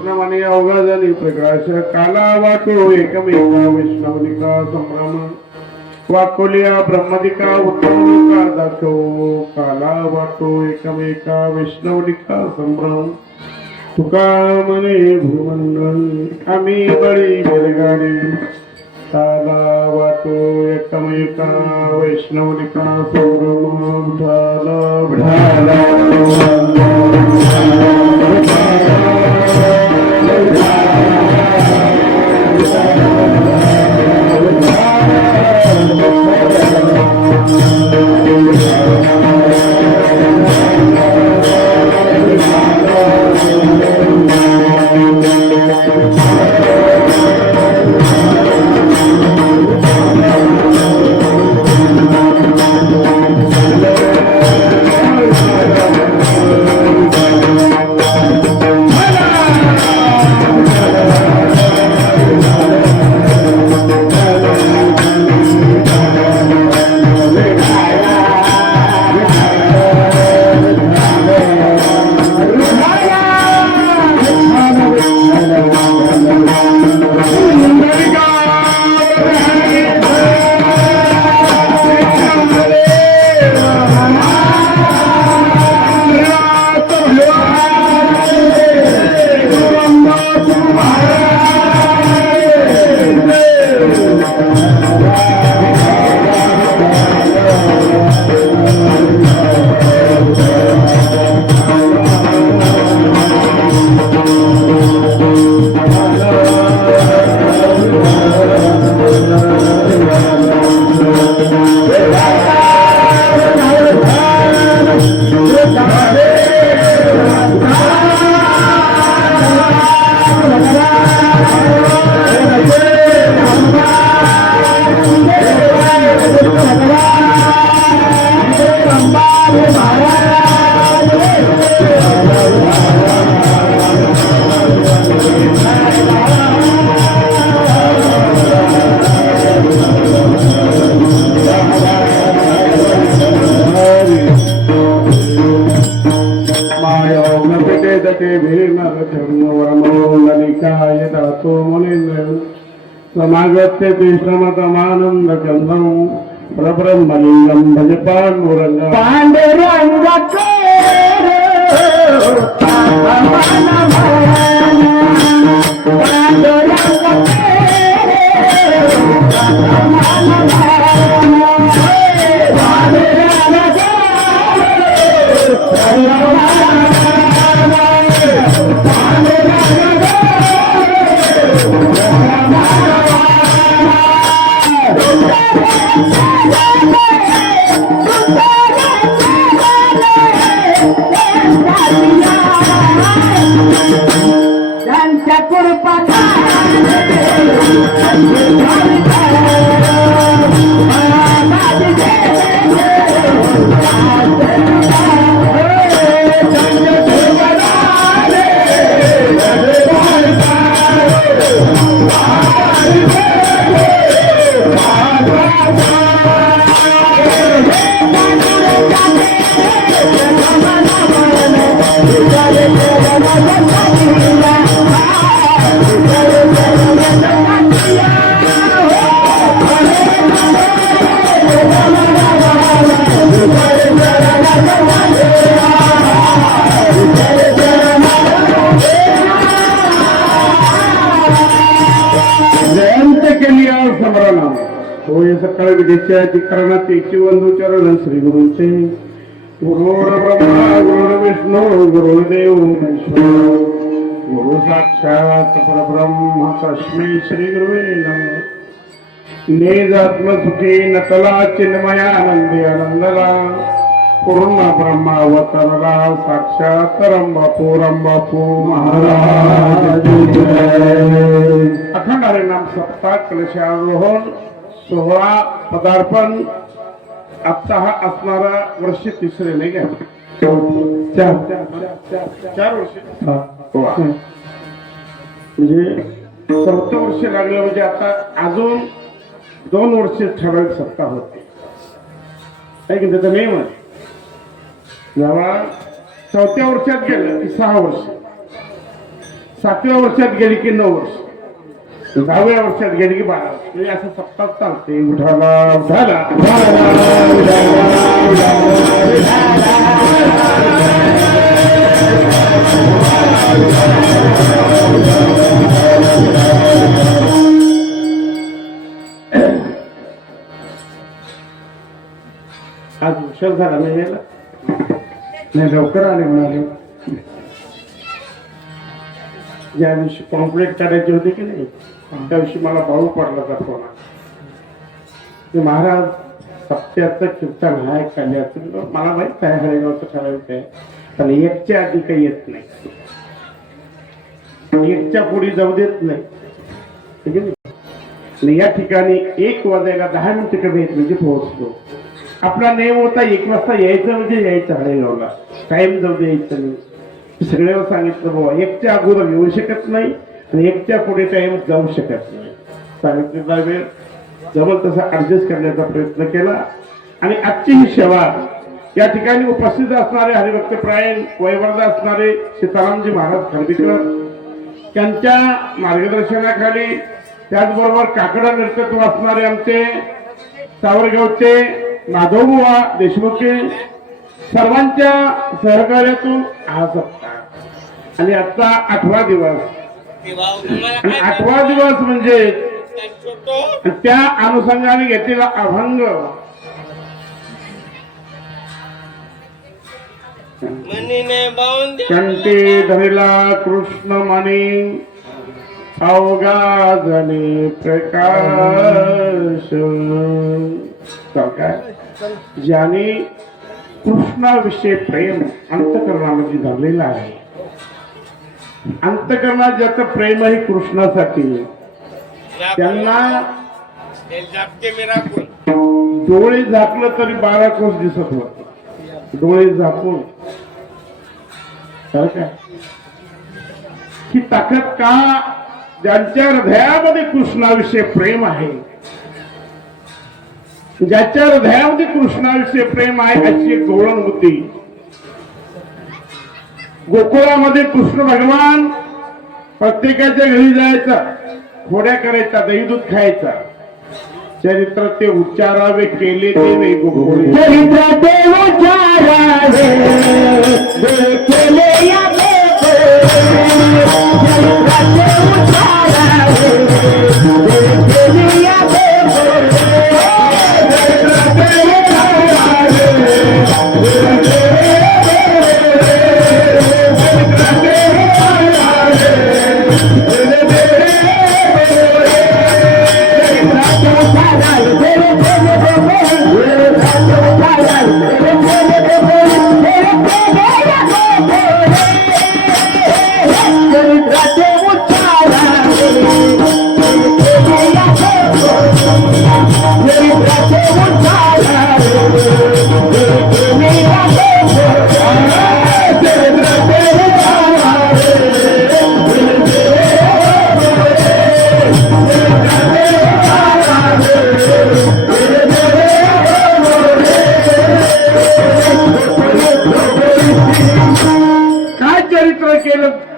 कृष्णमणी अवघाजनी प्रकाश काला वाटो एकमेका वैष्णवनिका संभ्रम वाकोलिया ब्रह्मदिका उत्तमनिका दाखव काला वाटो एकमेका वैष्णवनिका संभ्रम तुका मने भूमंडल आम्ही बळी बेलगाडी काला वाटो एकमेका वैष्णवनिका संभ्रम झाला ढाला समागत्य श्रमतमानंद चंद्रम परब्रह्मलिंगम भज पांडुरंग पांडुरंग त्यांच्या कृपा जयंत केली स्मरण होय सकाळ विधीच्या अधिकरणात चरण श्री गुरूंचे गुरुर ब्रह्मा गुरुर विष्णू गुरुदेव महेश्वर गुरु साक्षात परब्रह्म तस्मै श्री गुरुवे नमः निजात्मसुखी नतला चिन्मयानंदी आनंदला पूर्ण ब्रह्मावतरला साक्षात रंबापू महाराज अखंड हरिनाम सप्ताह कलशारोहण सोहळा पदार्पण आता हा असणारा वर्ष तिसरे नाही का चार वर्ष म्हणजे चौथं वर्ष लागलं म्हणजे आता अजून 2 वर्ष ठराविक सत्ता होते आहे की त्याचा नियम आहे जेव्हा 4थ्या वर्षात गेलं की 6 वर्ष 7व्या वर्षात गेली की 9 वर्ष 10व्या वर्षात गेली की 12 वर्ष म्हणजे असं सप्ताह चालते उठाला उठाला आज उशीर झाला नाही गेला नाही लवकर आले म्हणाले ज्या दिवशी पॉम्पलेट काढायचे होते की नाही त्या दिवशी मला भाऊ पडला त्या फोन महाराज सप्त्याचं कीर्तन आहे कल्याचं मला माहित आहे हरेगावचं ठराविक आहे पण एकच्या आधी काही येत नाही एकच्या पुढे जाऊ देत नाही ठीक आहे आणि या ठिकाणी 1 वाजायला 10 मिनिटं कमी येत म्हणजे पोहोचलो आपला नेम होता 1 वाजता यायचं म्हणजे यायचं हरेगावला टाइम जाऊ द्यायचं नाही सगळ्यावर सांगितलं बाबा 1च्या अगोदर येऊ शकत नाही आणि 1च्या पुढे टाइम जाऊ शकत नाही सांगितलेला वेळ जवळ तसा ऍडजस्ट करण्याचा प्रयत्न केला आणि आजची ही सेवा या ठिकाणी उपस्थित असणारे हरिभक्तप्रायण वयवर्ध असणारे सीतारामजी महाराज खरबीकर त्यांच्या मार्गदर्शनाखाली त्याचबरोबर काकडा नेतृत्व असणारे आमचे सावरगावचे माधवबुवा देशमुखे सर्वांच्या सहकार्यातून हा सप्ताह आणि आजचा 8वा दिवस आणि 8वा दिवस म्हणजे त्या अनुषंगाने घेतलेला अभंग कंठी धरिला कृष्ण मणी अवघा जने प्रकाश ज्याने कृष्णाविषयी प्रेम अंतकरणामध्ये धरलेलं आहे अंतकरणात ज्याचं प्रेम आहे कृष्णासाठी त्यांना डोळे झाकलं तरी 12 कोस दिसत होत डोळे झाकून काय ही ताकद का ज्यांच्या हृदयामध्ये कृष्णाविषयी प्रेम आहे ज्याच्या हृदयामध्ये कृष्णाविषयी प्रेम आहे अशी एक गवळण होती गोकुळामध्ये कृष्ण भगवान प्रत्येकाच्या घरी जायचा खोड्या करायचा दही दूध खायचा चरित्र ते उच्चारावे केले ते नाही गोकुळे. चरित्र ते उच्चारावे केले या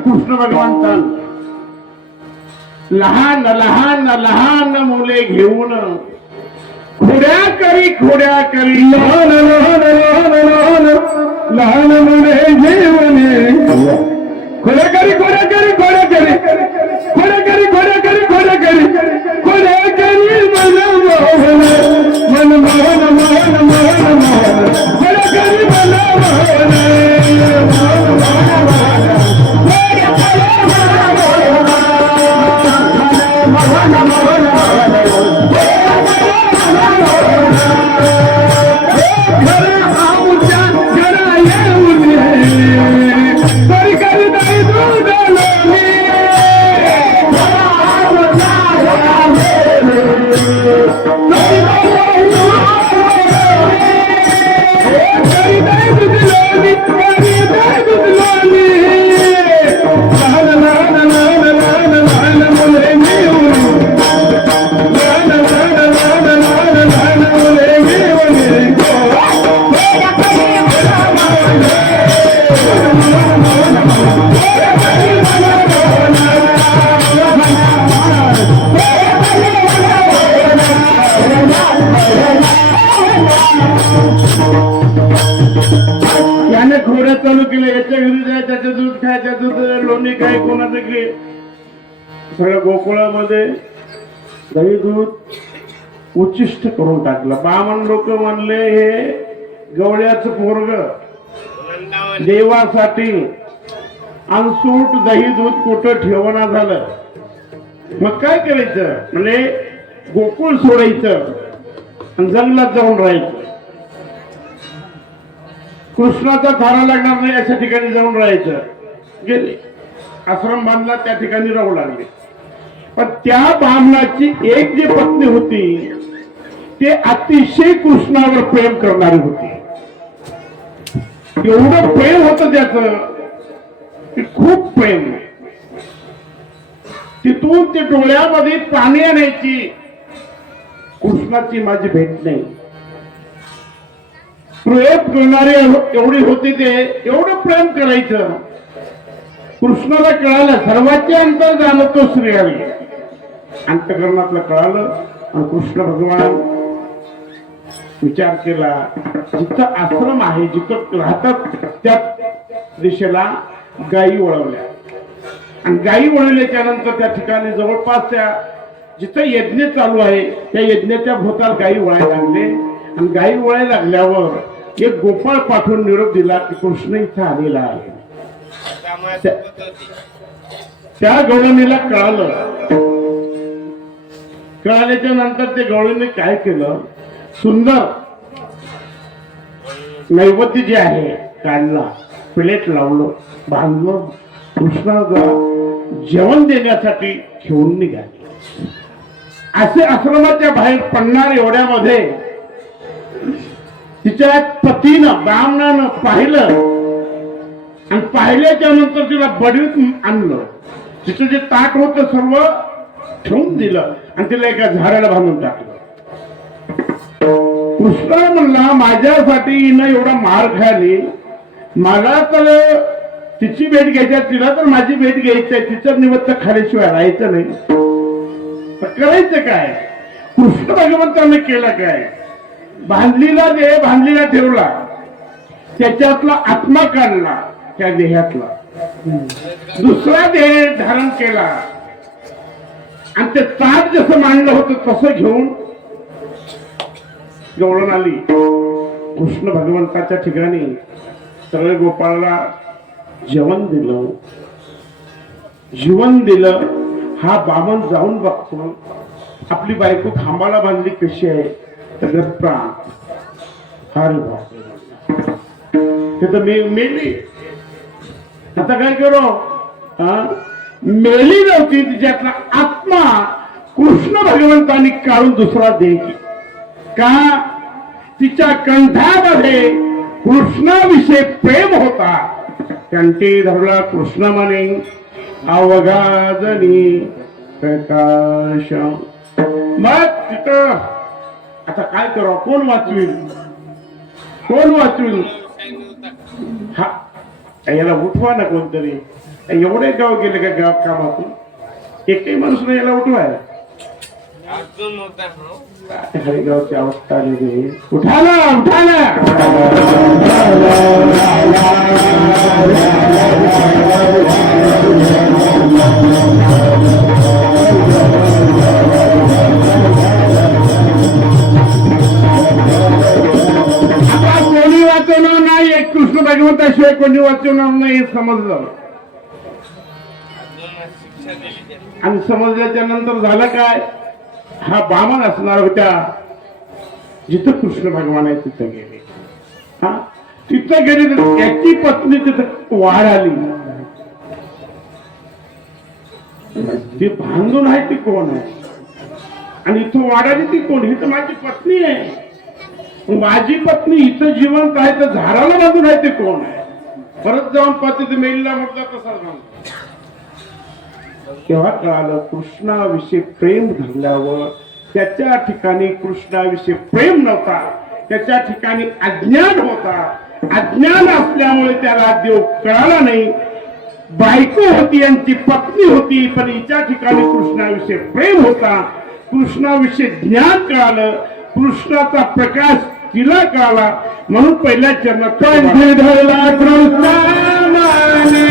कृष्ण भगवंतान लहान लहान लहान मुले घेऊन खोड्या करी लहान लहान लहान लहान लहान मुले घेऊन खोड्या करी खोड्या करी खोड्या करी खोड्या करी खोड्या करी खोड्या करी खोड्या करी मन मोहन मन मोहन मोहन मोहन मोहन खोड्या करी मन मोहन याने खोड्या चालू केलं. याच्या घरी जाय, त्याचं दूध खाय, त्याचं लोणी खाय, कोणाचं घे. सगळ्या गोकुळामध्ये दही दूध उच्चिष्ट करून टाकलं. बामण लोक म्हणले हे गवळ्याचं पोरग देवासाठी अनसूट दही दूध कुठं ठेवणा झालं. मग काय करायचं म्हणजे गोकुळ सोडायचं आणि जंगलात जाऊन राहायचं. कृष्णाचा थारा लागणार नाही अशा ठिकाणी जाऊन राहायचं. गेले आश्रम बांधला, त्या ठिकाणी राहू लागले. पण त्या ब्राह्मणाची एक जी पत्नी होती ते अतिशय कृष्णावर प्रेम करणारी होती. एवढं प्रेम होतं त्याचं की खूप प्रेम. तिथून ते डोळ्यामध्ये पाणी आणायची. कृष्णाची माझी भेट नाही. प्रेम करणारे एवढी होती, ते एवढं प्रेम करायचं. कृष्णाला कळालं सर्वांचे अंतर जाणतो श्रीहरी. अंतकरणातलं कळालं आणि कृष्ण भगवान विचार केला जिथं आश्रम आहे, जिथं राहतात त्या दिशेला गायी वळवल्या. आणि गायी वळवल्याच्या नंतर त्या ठिकाणी जवळपास त्या जिथं यज्ञ चालू आहे त्या यज्ञाच्या भोवताल गायी वळायला लागले. आणि गायी वळायला लागल्यावर एक गोपाळ पाठवून निरोप दिला की कृष्ण इथं आलेला आहे. त्या गवळणीला कळाल्याच्या नंतर ते गवळीने काय केलं, सुंदर नैवेद्य जे आहे काढला, प्लेट लावलं, बांधलं. कृष्णाला जेवण देण्यासाठी घेऊन निघाले. असे आश्रमाच्या बाहेर पडणार एवढ्यामध्ये तिच्या पतीनं ब्राह्मणानं पाहिलं आणि पाहिल्याच्या नंतर तिला बडवीत आणलं. तिचं जे ताट होतं सर्व ठेवून दिलं आणि तिला एका झाडाला बांधून टाकलं. कृष्ण म्हणला माझ्यासाठी हिनं एवढा मार खाली, मला तर तिची भेट घ्यायची, तिला तर माझी भेट घ्यायची आहे. तिचं निमित्त खाल्याशिवाय राहायचं नाही. करायचं काय. कृष्ण भगवंताने केलं काय? बांधलीला देह बांधलीला ठेवला, त्याच्यातला आत्मा काढला, त्या देहातला दुसरा देह धारण केला आणि ते ताट जसं मांडलं होतं तसं घेऊन गवळण आली कृष्ण भगवंताच्या ठिकाणी. सगळे गोपाळला जेवण दिलं, जीवन दिलं. हा बामण जाऊन बघतो, आपली बायको खांबाला बांधली कशी आहे, तर प्राण. अरे बाप, ते तर मेली. आता काय करो? मेली नव्हती, तिच्यातला आत्मा कृष्ण भगवंतांनी काढून दुसरा दे का? तिच्या कंठामध्ये कृष्णाविषयी प्रेम होता. कंठी धरला कृष्ण म्हणे अवघादनी प्रकाश. मग तिथं आता काय करावं? कोण वाचविल? कोण वाचविल? हा, याला उठवा ना कोणतरी. एवढे गाव गेले का गाव कामातून? एकही माणूस नाही याला उठवाय. हरिगावची अवस्था आली. उठाला उठाला. आता कोणी वाचवणार नाही, एक कृष्ण भगवंताशिवाय कोणी वाचवणार नाही हे समजलं. आणि समजल्याच्या नंतर झालं काय? हा बामण असणार होत्या जिथं कृष्ण भगवान आहे तिथं गेले. हा, तिथं गेले तर त्याची पत्नी तिथं वाढ आली. ती बांधून आहे ती कोण आहे? आणि इथं वाढ आली ती कोण? ही तर माझी पत्नी आहे. माझी पत्नी इथं जिवंत आहे तर झाडाला बांधून आहे ते कोण आहे? परत जाऊन पत्नी ते मेलीला म्हटलं तसा तेव्हा कळालं कृष्णाविषयी प्रेम धरल्यावर त्याच्या ठिकाणी कृष्णाविषयी प्रेम नव्हता, त्याच्या ठिकाणी अज्ञान होता. अज्ञान असल्यामुळे त्याला देव कळाला नाही. बायको होती, यांची पत्नी होती, पण हिच्या ठिकाणी कृष्णाविषयी प्रेम होता. कृष्णाविषयी ज्ञान कळालं, कृष्णाचा प्रकाश तिला कळाला. म्हणून पहिल्या चरणात धरला कृष्णाने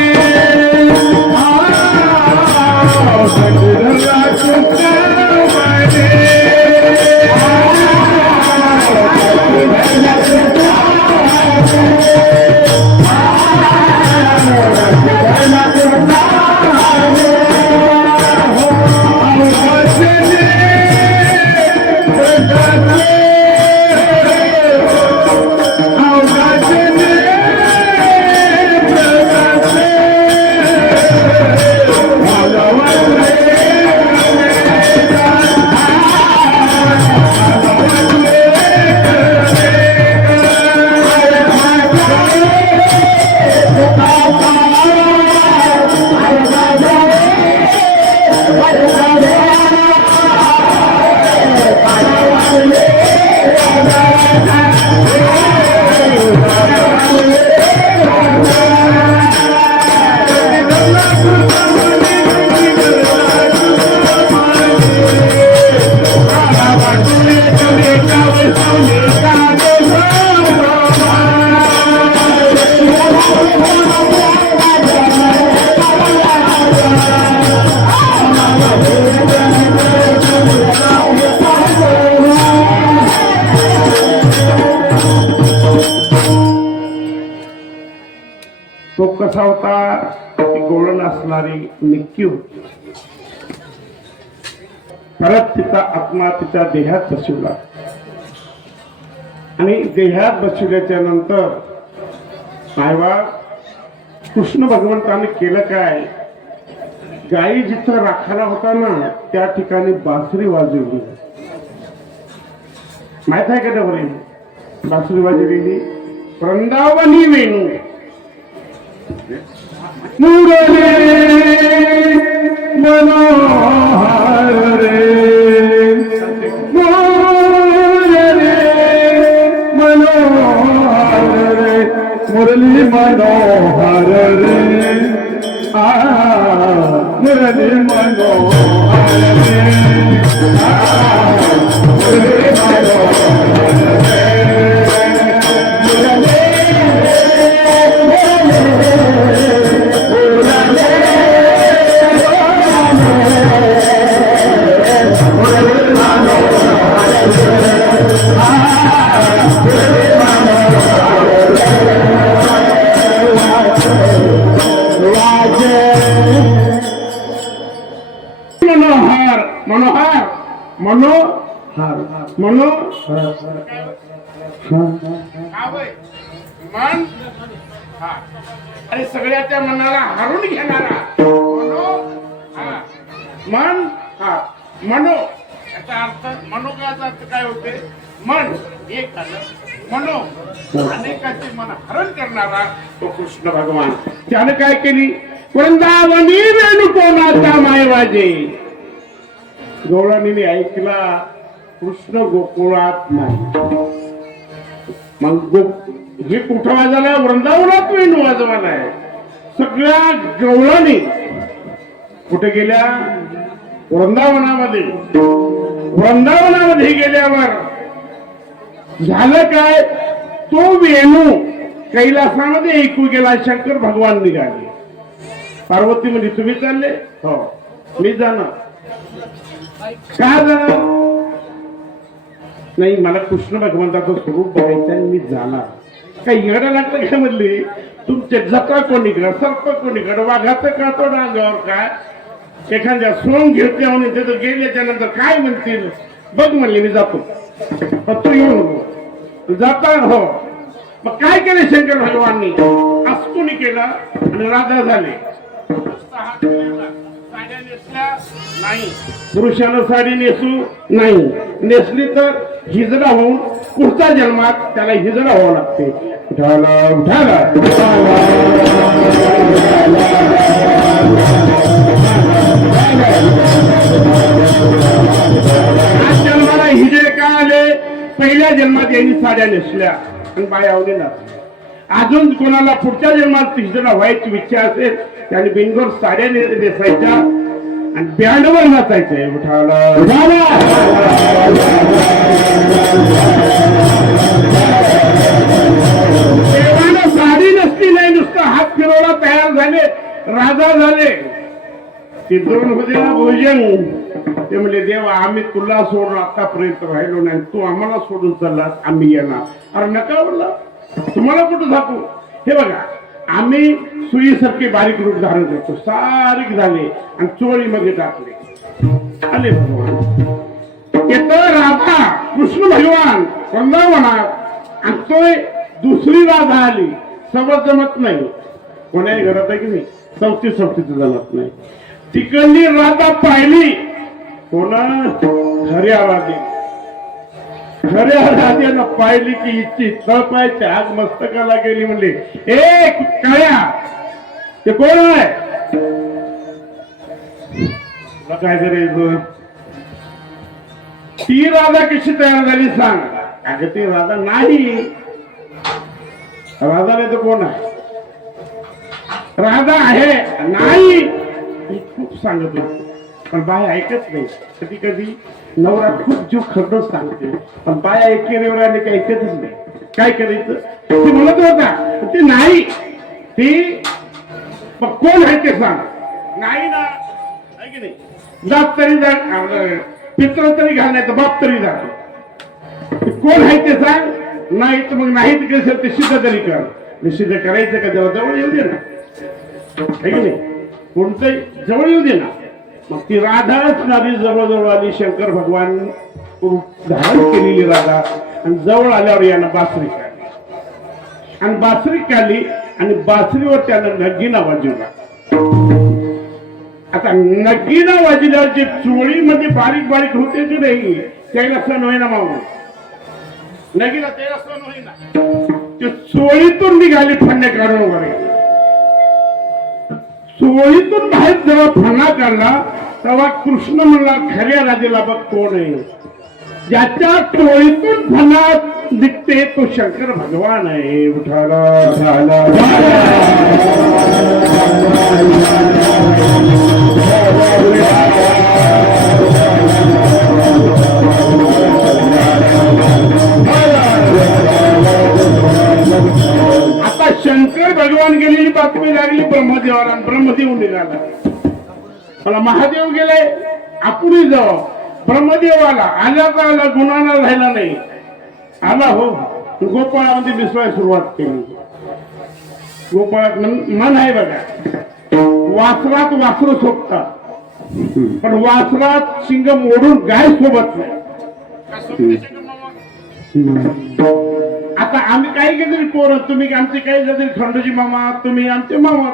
तो कसा होता? गोळण असणारी निक्की होती. परत तिचा आत्मा तिच्या देहात बसवला आणि देहात बसवल्याच्या नंतर साहेबा कृष्ण भगवंताने केलं काय? गायी जिथं राखाला होता ना त्या ठिकाणी बासरी वाजवली. माहित आहे का त्यावर बासरी वाजवलेली? वृंदावनी वेणू मुरली मनोहर रे, मुरली मनोहर रे, मुरली मनोहर रे, मुरली मनोहर रे. मनोहर मनोहर मन हा आणि सगळ्याच्या मनाला हरून घेणारा मन हा मनो याचा अर्थ मनोगाचा अर्थ काय होते मन एक झालं मनो अनेकांचे मन हरण करणारा तो कृष्ण भगवान त्याने काय केली वृंदावनी वेणुकोनाचा मायवाजे गवळणीने ऐकला कृष्ण गोकुळात नाही मग हे कुठं वाजवला वृंदावनात वेणू वाजवायला आहे सगळ्या गवळणी कुठे गेल्या वृंदावनामध्ये गेल्यावर झालं काय तो वेणू कैलासामध्ये ऐकू गेला शंकर भगवान निघाले पार्वती म्हणजे तुम्ही चालले हो मी जाणार का जाणार नाही मला कृष्ण भगवंताचं स्वरूप बघायचं आणि मी जाणार काही येडा लागलं काय म्हणले तुमचे जत्रा कोणीकडे सर्प कोणीकडे वाघाचं कातो डांगावर काय एखाद्या सोंग घेतल्या म्हणून तिथं गेल्याच्या नंतर काय म्हणतील बघ म्हणले मी जातो तू येऊ नको जाता हो मग काय केलं शंकर भगवाननी असं कोणी केलं आणि राधा झाले साड्या नेसल्या नाही पुरुषानं साडी नेसू नाही नेसली तर हिजडा होऊन पुढच्या जन्मात त्याला हिजडा व्हावं लागते आज जन्माला हिजडे का आले पहिल्या जन्मात यांनी साड्या नेसल्या आणि बायावली ना अजून कोणाला पुढच्या जन्मात हिजडा व्हायची इच्छा असेल त्याने बिनगोर साड्या नेसायच्या आणि बँडवर नाचायचंय देवानं साडी नसली नाही नुसतं हात फिरवला तयार झाले राजा झाले ते दोन होते ना भोजन ते म्हणले देवा आम्ही तुला सोडून आतापर्यंत राहिलो नाही तू आम्हाला सोडून चाललास आम्ही येणार अरे नका बोलला तुम्हाला कुठं जातो हे बघा आम्ही सुईसारखे बारीक रूप धारण करतो सारीक झाले आणि चोळीमध्ये टाकले आले भगवान येतं राधा कृष्ण भगवान वृंदावनात आणि तो दुसरी राधा आली सोबत जमत नाही कोणाही घरात आहे की नाही चौथी जमत नाही तिकडली राधा पाहिली कोणा खऱ्या राजानं पाहिली की इच्छी तळपायच्या आग मस्तकाला गेली म्हणले ए काळ्या ते कोण आहे काय करायचं ती राधा कशी तयार झाली सांग अगं ती राधा नाही राधा नाही तर कोण आहे राधा आहे नाही खूप सांगत होतो पण बाय ऐकत नाही कधी कधी नवरा खूप जीव खरडच सांगते पण बाय ऐकण्यावर आले काही ऐकतच नाही काय करायचं ती म्हणत होता ते नाही ती कोण आहे ते सांग नाही ना की नाही जात तरी जा पित्र तरी घाल नाही तर बाप तरी जा कोण आहे ते सांग नाही तर मग नाही तिकडे ते सिद्ध तरी कर सिद्ध करायचं का जेव्हा जवळ येऊ दे ना आहे की नाही कोणतंही जवळ येऊ दे ना मग ती राधाच नारी जवळजवळ आली शंकर भगवान धारण केलेली राधा आणि जवळ आल्यावर यानं बासरी काढली आणि बासरी काढली आणि बासरीवर त्यानं नगीना वाजवला आता नगीना वाजल्यावर जे चोळीमध्ये बारीक बारीक होते की नाही त्याला सण होईना मावून नगीना त्याला सण होईना ते चोळीतून निघाली फण्या काढून वगैरे चोळीतून बाहेर जेव्हा फणा काढला तेव्हा कृष्ण म्हणला खऱ्या राजेला बघ कोण आहे ज्याच्या चोळीतून फणा निघते तो शंकर भगवान आहे उठाला झाला गेलेली बातमी लागली ब्रह्मदेवाला, ब्रह्मदेव निघाला. मला महादेव गेलाय, आपण जाऊ. ब्रह्मदेव आला, आला का आला, गुन्हा राहिला नाही. आला हो, गोपाळामध्ये मिसळायला सुरुवात केली. गोपाळात मन आहे बघा, वासरात वासरू सोबतात, पण वासरात शिंग मोडून गाय सोबत नाही. आता आम्ही काही केलं पोरं, तुम्ही आमचे काही झाले खंडोजी मामा, तुम्ही आमचे मामा,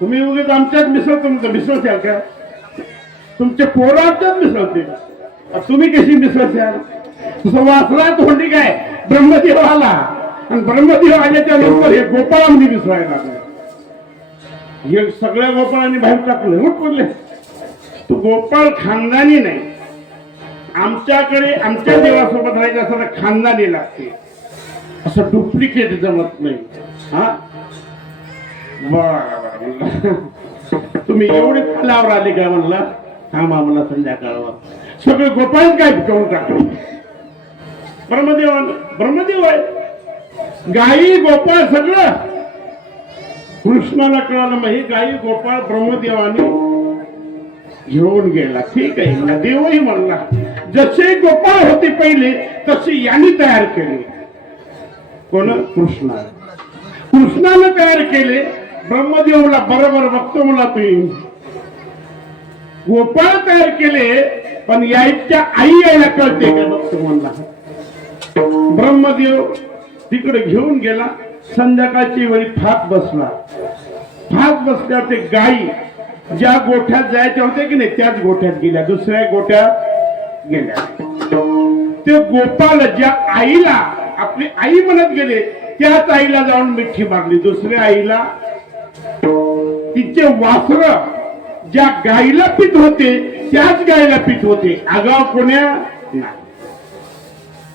तुम्ही उगीच आमच्यात मिसळत्याल का? तुमचे पोरं आमच्यात मिसळतील, तुम्ही कशी मिसळत्याल? वासरात होंडी काय ब्रह्मदेव आला, आणि ब्रह्मदेव आल्याच्या नंतर हे गोपाळांनी मिसळायला लागले. हे सगळ्या गोपाळांनी बाहेर टाकले, उठ पडले. तो गोपाळ खानदानी नाही, आमच्याकडे आमच्या देवासोबत राहायचं असं खानदानी लागते, असं डुप्लिकेट जमत नाही. हा बरं, तुम्ही एवढे फलावर आले का म्हणला? थांबा मला संध्याकाळवर सगळे गोपाळ काय करून टाकले. ब्रह्मदेव आहे, गाई गोपाळ सगळं. कृष्णाला कळालं, मग हे गाई गोपाळ ब्रह्मदेवाने घेऊन गेला. ठीक आहे म्हणला, देवही म्हणला जसे गोपाळ होते पहिले तसे यांनी तयार केले. कोण? कृष्णाने तयार केले. ब्रह्मदेवला बरोबर बघतो मला, तुम्ही गोपाळ तयार केले, पण यायच्या आई यायला कळते का बघतो म्हणला. ब्रह्मदेव तिकडे घेऊन गेला. संध्याकाळची वेळी फात बसला. फात बसल्यावर ते गाई ज्या गोठ्यात जायच्या होत्या की नाही त्याच गोठ्यात गेल्या, दुसऱ्या गोठ्यात गेल्या. ते गोपाल ज्या आईला आपली आई म्हणत गेले त्याच आईला जाऊन मिठी मारली. दुसऱ्या आईला तिचे वासर ज्या गाईला पित होते त्याच गाईला पित होते. आगाव कोण्या नाही.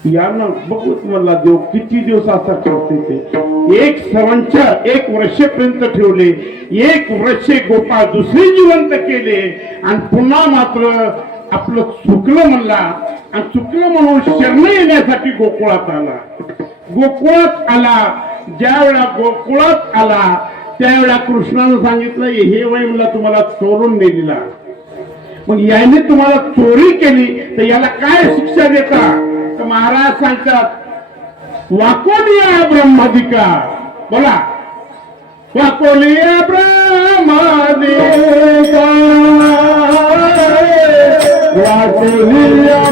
यांना बघूच मला देव किती दिवस असा करते. ते एक संवत्सर 1 वर्षपर्यंत ठेवले. 1 वर्ष गोपाळ दुसरे जिवंत केले, आणि पुन्हा मात्र आपलं चुकलं म्हणला, आणि चुकलं म्हणून शरण येण्यासाठी गोकुळात आला. गोकुळात आला, ज्या वेळा गोकुळात आला त्यावेळा कृष्णानं सांगितलं, हे वय मला तुम्हाला चोरून नेलेला, मग याने तुम्हाला चोरी केली तर याला काय शिक्षा देता? तर महाराज सांगतात, वाकोलिया ब्रह्माधिकार. बोला, वाकोलिया ब्रह्माधिकार, वाकोलिया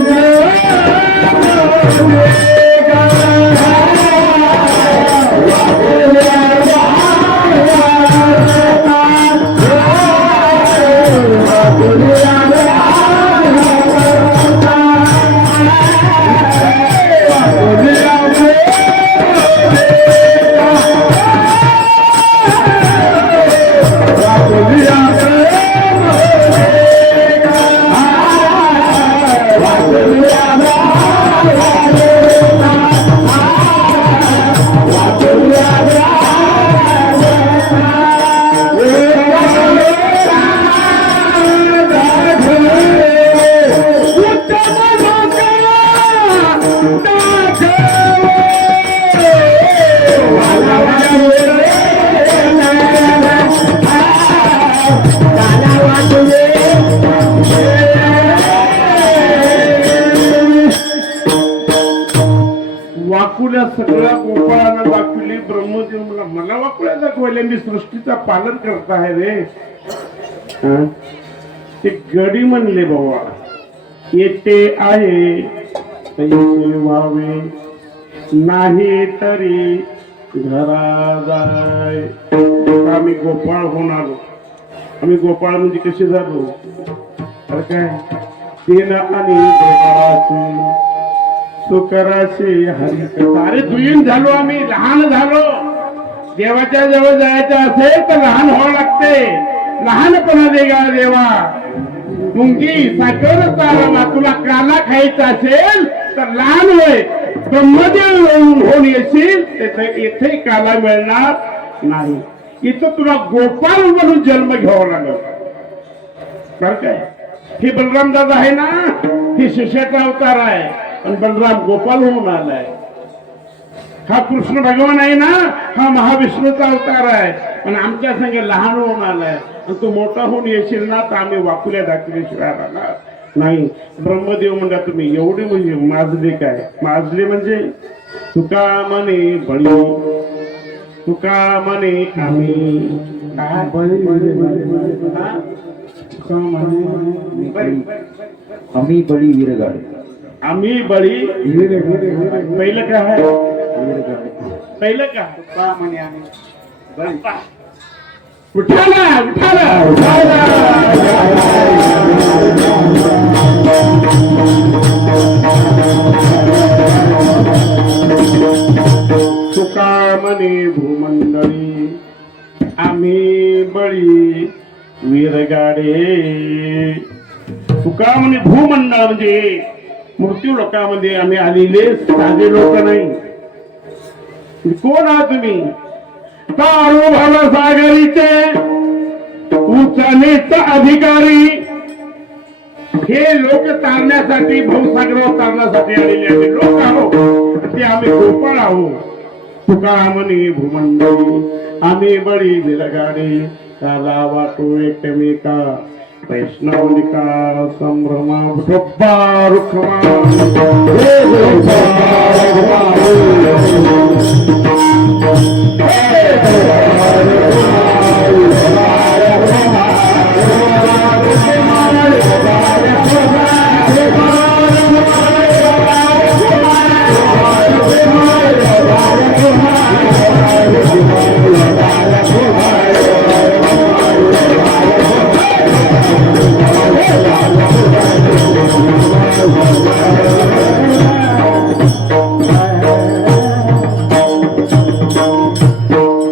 वाकुल्या सगळ्या गोपाळांना दाखवली. ब्रह्मदेव मला वाकुल्या दाखवायला, मी सृष्टीचा पालन करत आहे रे. ते गडी म्हणले, बाबा येते आहे तैसे व्हावे, नाही तरी घरा जाय. आम्ही गोपाळ होऊन आलो. आम्ही गोपाळ म्हणजे कसे झालो तर काय, तेन आणि गोपाळाचे सुकराचे हरिकथा. अरे दुयीन झालो, आम्ही लहान झालो. देवाच्या जवळ जायचं असेल तर लहान व्हावं लागते. लहानपणा देगा देवा मुंगी साखर चालवा. तुला काला खायचा असेल तर लहान होय. ब्रह्मदेव होऊन येशील येथे काला मिळणार नाही. इथं तुला गोपाल म्हणून जन्म घ्यावा लागल. बरं काय, हे बलराम दादा आहे ना, हे शेषाचा अवतार आहे, पण बलराम गोपाल होऊन आलाय. हा कृष्ण भगवान आहे ना, हा महाविष्णूचा अवतार आहे. आणि आमच्या संग लहान होऊन आलाय आणि तू मोठा होऊन येशील ना तर आम्ही वाकुल्या दाखल्याशिवाय राहणार नाही. ब्रह्मदेव म्हणला तुम्ही एवढी म्हणजे माजले काय? माजले म्हणजे तुका म्हणे बळी, तुका म्हणे आम्ही काय? हा? आम्ही बळी वीरगाडे, आम्ही बळी पहिलं काय आहे? पहिलं का म्हणे आम्ही उठाला उठाला तुका म्हणे भूमंडळी आम्ही बळी वीरगाडे. तुका म्हणे भूमंडळ म्हणजे मृत्यू लोकांमध्ये आम्ही आलेले साधे लोक नाही. कोण आहात तुम्ही? तारू भवसागरीचे उचलेचा अधिकारी. हे लोक तारण्यासाठी भवसागरावर तारण्यासाठी आलेले आम्ही लोक आहोत. ते आम्ही गोपाळ आहोत. तुका म्हणे भूमंडळी आम्ही बळी वीरगाडे. त्याला वाटो एकमेका वैष्णवनिका संभ्रमा रुखमा रुखमा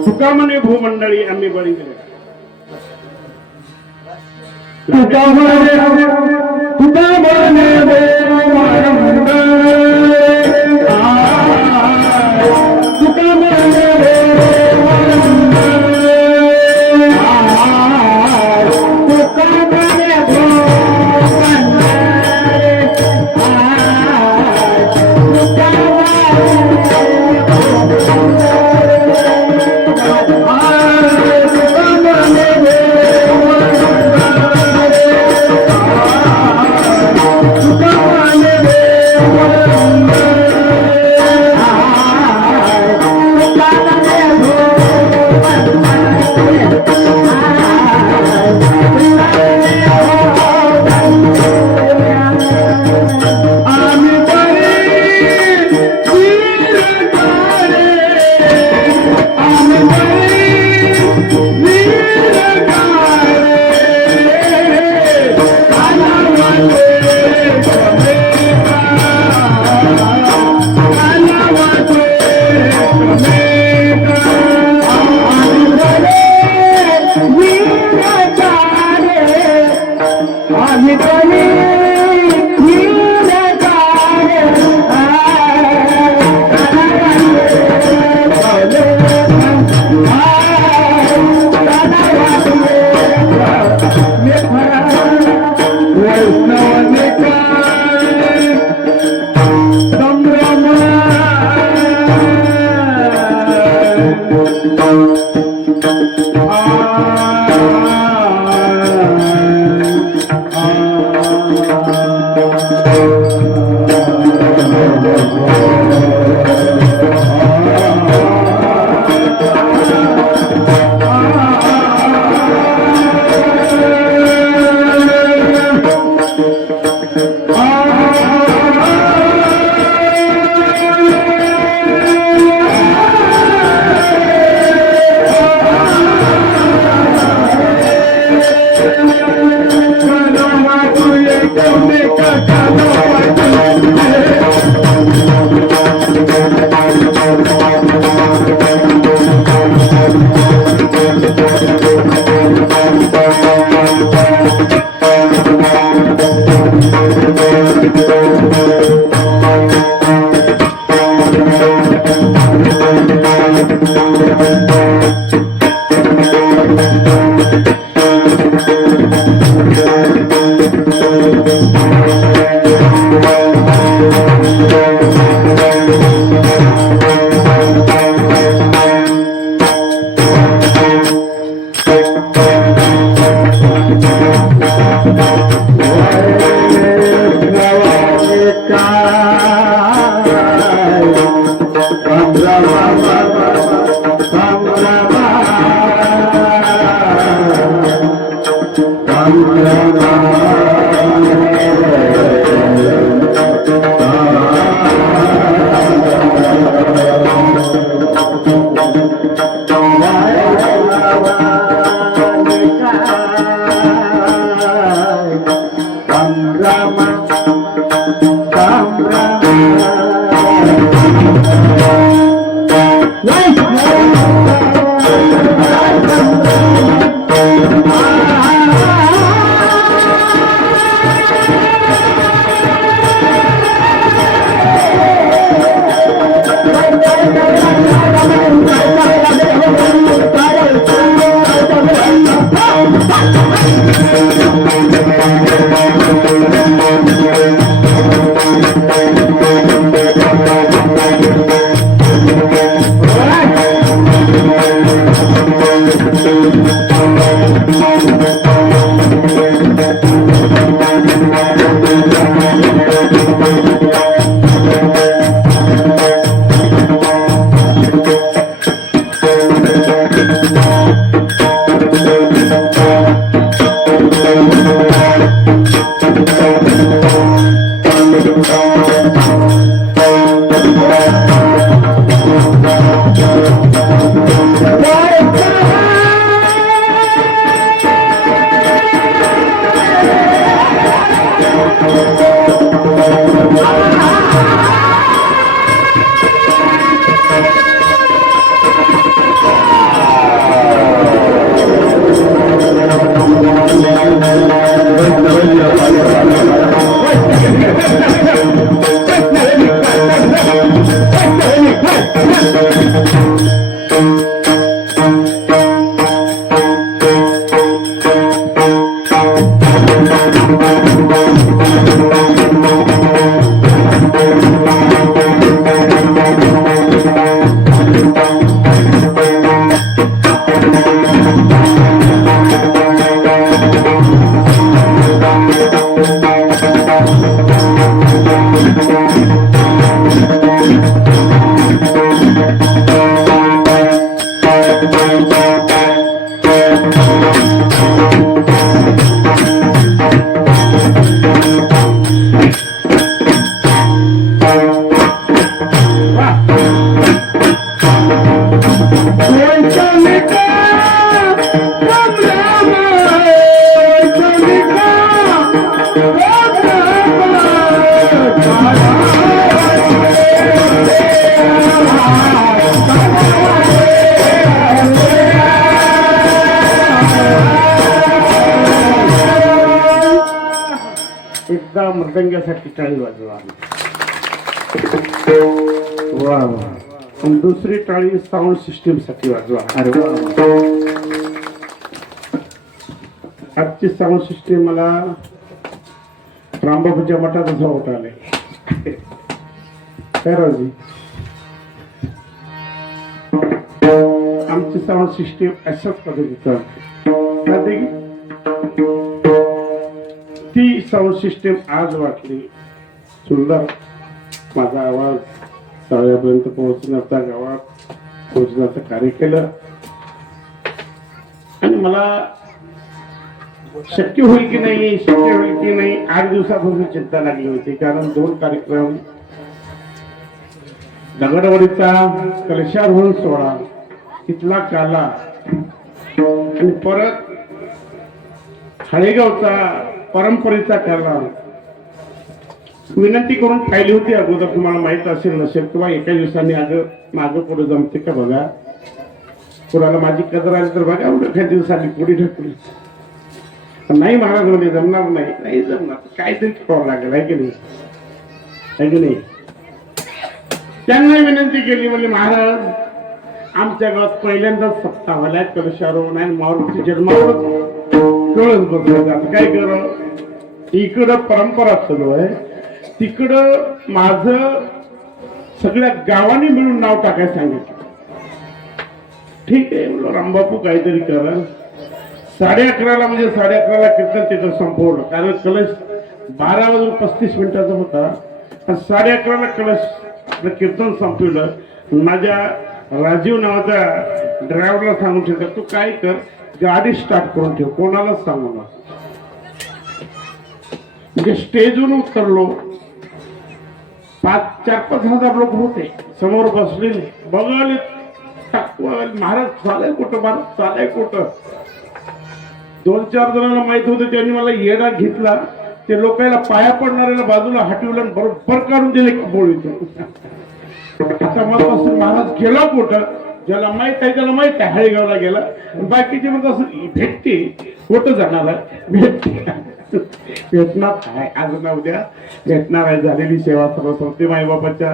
तुकामने भूमंडळी आम्ही बळी गेले. एकदा मृदंगासाठी टाळी वाजवा. वा वा. आणि दुसरी टाळी साऊंड सिस्टीम साठी वाजवा. अरे वा. आजची साऊंड सिस्टीम मला रामबापूच्या मठात असं होत आले. काय रावजी, आमची साऊंड सिस्टीम अशाच पद्धतीचं ती साऊंड सिस्टीम आज वाटली. सुंदर माझा आवाज सगळ्यापर्यंत पोहोचण्याचा, गावात पोहोचण्याचं कार्य केलं. आणि मला शक्य होईल की नाही, शक्य होईल की नाही 8 दिवसापासून चिंता लागली होती. कारण 2 कार्यक्रम, दगडवाडीचा कलशारोहण सोहळा, तिथला काला, आणि परत हळेगावचा परंपरेचा काला. विनंती करून पाहिली होती अगोदर, तुम्हाला माहित असेल नसेल, किंवा एका दिवसाने मागं पुढे जमते का बघा. कुणाला माझी कदर आली तर बघा, एवढ्या दिवसांनी पुढे ढकली. नाही महाराज म्हणजे जमणार नाही, नाही जमणार, काहीतरी करावं लागेल, आहे की नाही, आहे की नाही. त्यांना विनंती केली, म्हणजे महाराज आमच्या गावात पहिल्यांदाच सप्ताह झाल्या, कलशारोहण आहे, मारुती जन्मावर कळस बसवायचं. काय कर, इकडं परंपरा चालू आहे, तिकडं माझं सगळ्या गावाने मिळून नाव टाकायला सांगितलं. ठीक आहे म्हणलं, रामबापू काहीतरी करा. 11:30 म्हणजे 11:30 कीर्तन तिथं संपवलं. कारण कलश 12:35 होता, आणि 11:30 कलश कीर्तन संपवलं. माझ्या राजीव नावाच्या ड्रायव्हरला सांगून ठेवलं, तू काय कर, गाडी स्टार्ट करून ठेव, कोणालाच सांगू नका. म्हणजे स्टेजवरून उतरलो, 4-5 हजार लोक होते समोर बसलेले, बघाले महाराज चालाय कुठं, महाराज चालाय कुठं. 2-4 जणांना माहित होतं, त्यांनी मला येडा घेतला. ते लोकांना पाया पडणाऱ्याला बाजूला हटवलं, बरोबर काढून दिले बोळीतून. आता मला असं महाराज गेला कुठं, ज्याला माहित आहे त्याला माहित आहे, हळेगावला गेला. बाकीचे म्हणत असं भेटते, कुठं जाणार आहे, भेटते, भेटणार आहे, आज ना उद्या भेटणार आहे. झालेली सेवा सरस्वती माईबापाच्या,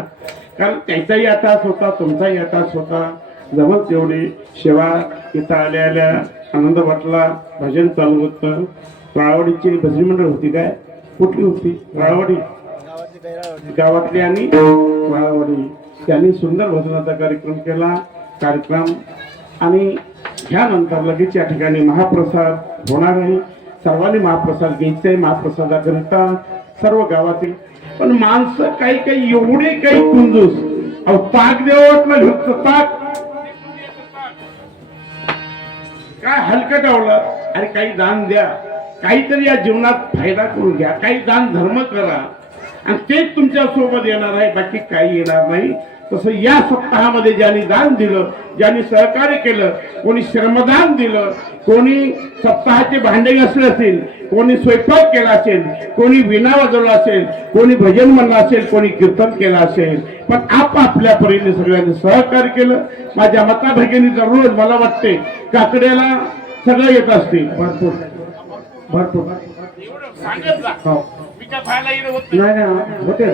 कारण त्याचाही आताच होता, तुमचाही आताच होता. जमत तेवढी सेवा इथं आल्या आल्या आनंद वाटला. भजन चालू होतं. राळवाडीची भजनी मंडळ होती, काय कुठली होती, राळवाडी गावातली आणि राळवाडी, त्यांनी सुंदर भजनाचा कार्यक्रम केला. आणि ह्यानंतर लगेच या ठिकाणी महाप्रसाद होणार आहे. सर्वांनी महाप्रसाद घ्यायचे. महाप्रसादाकरिता सर्व गावातील, पण माणसं काही काही एवढे काही कुंजूस, अहो ताक देवत ना घेतलं, ताक काय हलकटावलं. अरे काही दान द्या, काहीतरी या जीवनात फायदा करून घ्या, काही दान धर्म करा, आणि तेच तुमच्या सोबत येणार आहे, बाकी काही येणार नाही. तसं या सप्ताहामध्ये ज्यांनी दान दिलं, ज्यांनी सहकार्य केलं, कोणी श्रमदान दिलं, कोणी सप्ताहाचे भांडे घासले असेल, कोणी स्वयंपाक केला असेल, कोणी विणा वाजवला असेल, कोणी भजन म्हणलं असेल, कोणी कीर्तन केलं असेल, पण आपापल्या परीने सगळ्यांनी सहकार्य केलं. माझ्या माता भगिनीचा रोज मला वाटते काकड्याला सगळं येत असते. भरपूर भरपूर सांगत जा. हो. मी काय पाहायला येणं होत नाही नाही होते ना.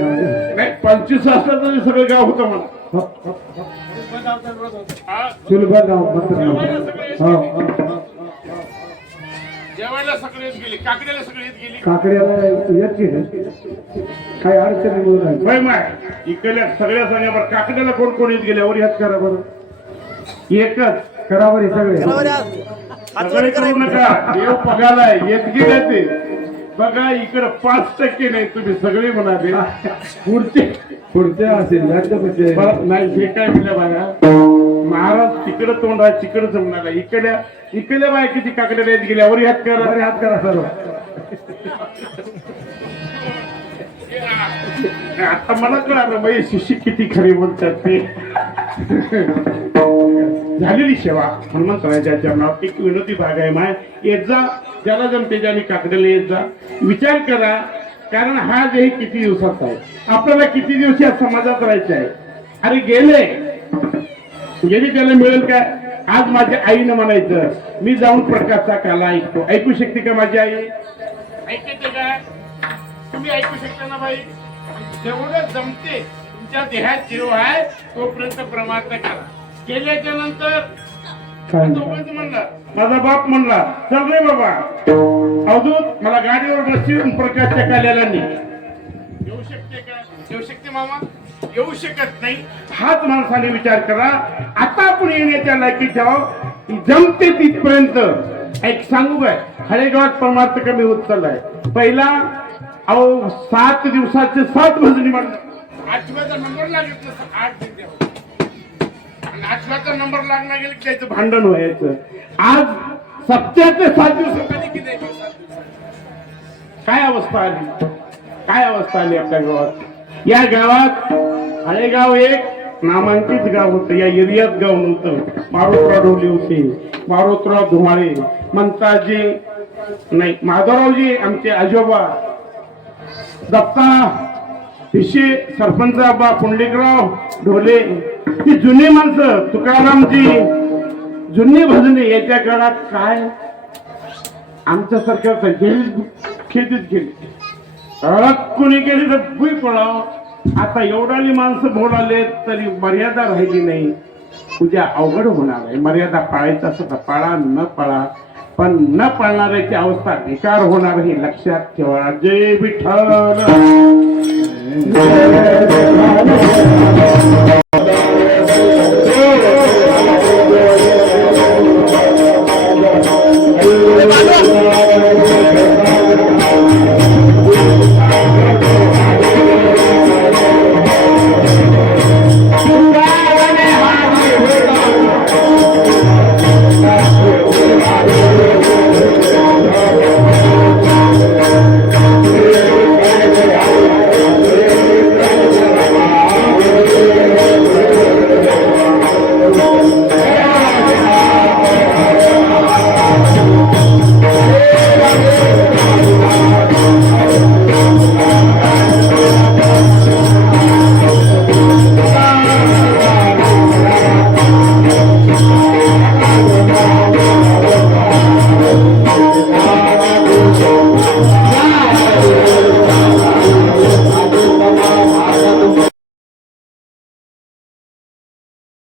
नाही. 25 असलं तरी सगळं गाव होतं मला. हो, हो, हो. चुलबा गाव म्हणतात ना. हो, हो, हो. जेवायला सगळे येत गेले, काकड्याला सगळे येत गेली. काकड्याला येत गेले काही अडचणी बोल होय माय इकडल्या सगळ्या सांगा काकड्याला कोण कोण येत गेल्यावर यात करा बरं. एकच करावर हे सगळे सगळे करू नका. देव पगालाय येत गेले ते बघा. इकडं 5% नाही, तुम्ही सगळे म्हणाले. पुढच्या असेल राज्यापेक्षा बरं, नाही हे काय म्हणलं बघा. महाराज तिकडं तोंड आहे तिकडं जमणार इकडल्या बाय किती काकड्याला येत गेल्यावर यात करा. अरे हात करा सर्व. आता मला कळालं बाई शिष्य किती खरे बोलतात ते. झालेली सेवा हनुमंतराजाच्या चरणावर एक विनोदी भाग आहे माय. येत जा ज्याला जमते ज्याने काकड्याला येत जा. विचार करा, कारण हा जे किती दिवसाचा आहे, आपल्याला किती दिवस या समाजात राहायचं आहे. अरे गेले त्याला मिळेल काय. आज माझ्या आईनं म्हणायचं मी जाऊन प्रकाशचा काला ऐकतो. ऐकू शकते का माझी आई? ऐकते का तुम्ही? ऐकू शकता ना बाई? जेवढं जमते तुमच्या देहात जीव आहे तोपर्यंत प्रमाण करा. केल्याच्या नंतर म्हणला माझा बाप म्हणला चल रे बाबा अवधूत मला गाडीवर बसून प्रकाशच्या काल्याला नाही. येऊ शकते का? येऊ शकते मामा? येऊ शकत नाही. हाच माणसाने विचार करा. आता आपण येण्याच्या लायकीत आहोत. जमते तिथपर्यंत एक सांगू काय, हळेगावात परमार्थ कमी होत चाललाय. पहिला अहो 7 दिवसाचे 7 भजनी म्हणलं. 8व्याचा नंबर लागत नसतं. 8 दिन द्यावं. 8व्याचा नंबर लागला गेला की त्याचं भांडण व्हायचं. आज सप्त्याचे 7 दिवस कधी किती आहे? 7 दिवस. काय अवस्था आली, काय अवस्था आली आपल्या गावात. या गावात हळेगाव एक नामांकित गाव होतं. या एरियात गाव नव्हतं. मारुतराव ढोले होते, मारुतराव धुमाळे, मंताजी नाही माधवरावजी आमचे आजोबा, दत्ता भिशे, सरपंच आबा पुंडलिकराव ढोले, ही जुनी माणसं. तुकारामजी जुनी भजने. याच्या काळात काय आमच्या सरकारचं गेली खेतीत गेली. कुणी गेली तर भुई पडाव. आता एवढाली माणसं बोलाले तरी मर्यादा राहिली नाही. उद्या अवघड होणार आहे. मर्यादा पाळायचं असं तर पाळा, न पाळा. पण न पाळणाऱ्याची अवस्था बेकार होणार हे लक्षात ठेवा. जय विठ्ठल.